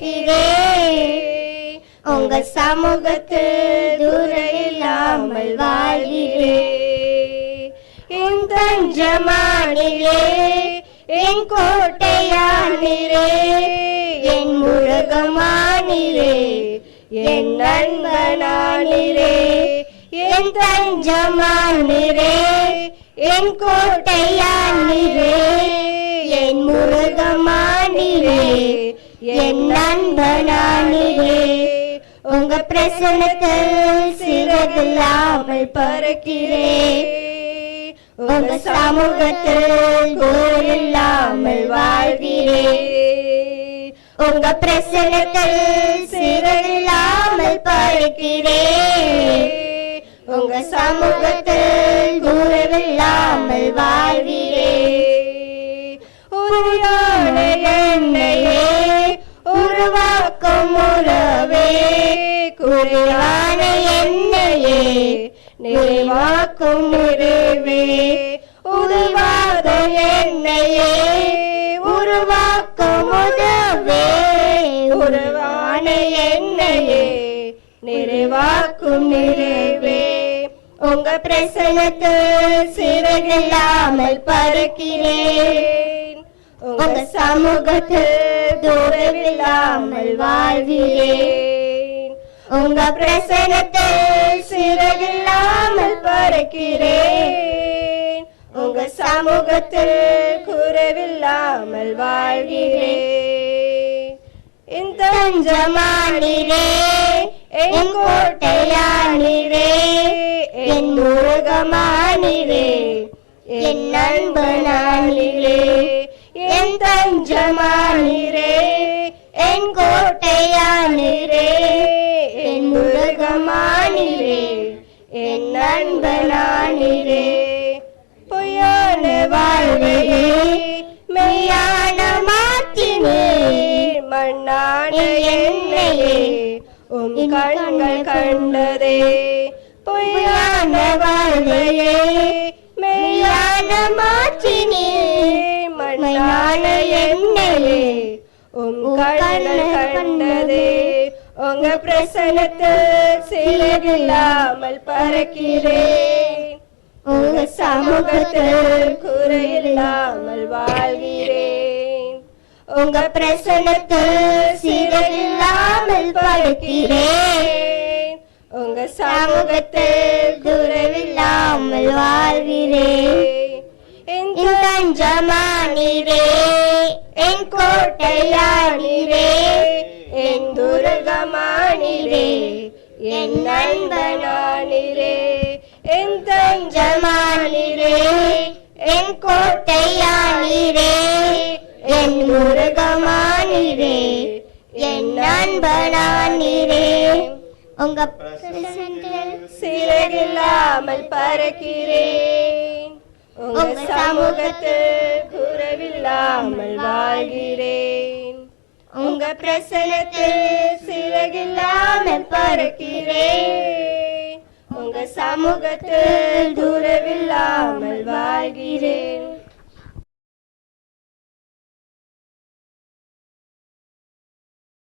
பறக்கிறேன். உங்க சமூகத்தில் தூரம் இல்லாமல் வாழ்கிறேன். என் தஞ்சமானிலே, என் கோட்டையானிலே, என் முருகமானிலே, என் நண்பனானிலே, என் தஞ்சமானிலே, என் கோட்டையானிலே, என் முருகமானிலே, என் நண்பனானிலே. உங்க பிரசன்னத்தில் சிறகில்லாமல் பறக்கிறேன். உங்க சமூகத்தில் கோரில்லாமல் வாழ்கிறேன். உங்க பிரசன்னத்தில் சிறகில்லாமல் பறக்கிறேன். உங்க சமூகத்தில் குறைவில்லாமல் வாழ்கிறேன். உருவான என்னையே உருவாக்கும் உறவே, குறைவான என்னையே நிறைவாக்கும் நிறைவே. உருவாத என்னையே உருவாக்கும் உறவே, உருவான என்னையே நிறைவாக்கும் நிறைவே. உங்க பிரசன்னத்தில் சிறகில்லாமல் பறக்கிறேன். உங்க சமூகத்தில் தூரமில்லாமல் வாழ்கிறேன். உங்க பிரசன்னத்தில் சிறகில்லாமல் பறக்கிறேன். உங்க சமூகத்தில் குறைவில்லாமல் வாழ்கிறேன். என் தஞ்சமானிலே, என் கோட்டையானிலே, என் முருகமானிலே, என் நண்பனானிலே, என் தஞ்சமானிலே, என் கோட்டையானிலே, என் முருகமானிலே, என் நண்பனானிலே. பொய்யான வாழ்வையே மெய்யான மாற்றினீர். மண்ணான என்னையே உம் கண்கள் கண்டதே. பொய்யான வாழ்வையே மெய்யான மாற்றினீர். மண்ணான என்னையே உம் கண்கள் கண்டதே. உங்க பிரசன்னத்தில் சிறகில்லாமல் பறக்கிறேன். உங்க சமூகத்தில் குறையில்லாமல் வாழ்கிறேன். உங்க பிரசன்னத்தில் சிறகில்லாமல் பறக்கிறேன். உங்க சமூகத்தில் குறைவில்லாமல் வாழ்கிறேன். என் தஞ்சமானிலே, என் கோட்டையானிலே, என் துர்கமானிலே, என் நண்பனானிலே, என் தஞ்சமானிலே, என் கோட்டையானிலே, என் முருகமானிலே, என் நண்பனானிலே. உங்க பிரசன்னத்தில் சிறகில்லாமல் பறக்கிறேன். உங்க சமூகத்தில் குறைவில்லாமல் வாழ்கிறேன். உங்க பிரசன்னத்தில் சிறகில்லாமல் பறக்கிறேன். உங்க சமூகத்தில் தூரமில்லாமல் வாழ்கிறேன்.